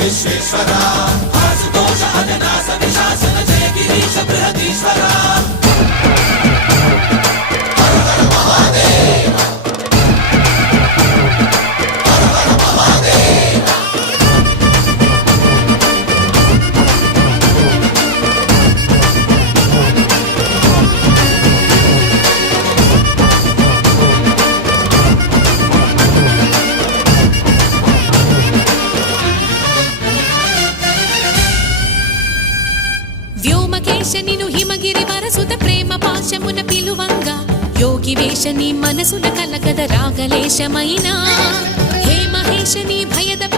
విశ్వేశ్వర ఆశుతోష అజనాశ విశాసన జయ గిరీశ బృహదీశ్వర హర హర మహాదేవ హర హర మహాదేవ వ్యోమకేశనిను హిమగిరి వరసుత ప్రేమ పాశమున పిలువంగా యోగి వేషని మనసున కలకద రాగలేశమైనా హే మహేశని భయద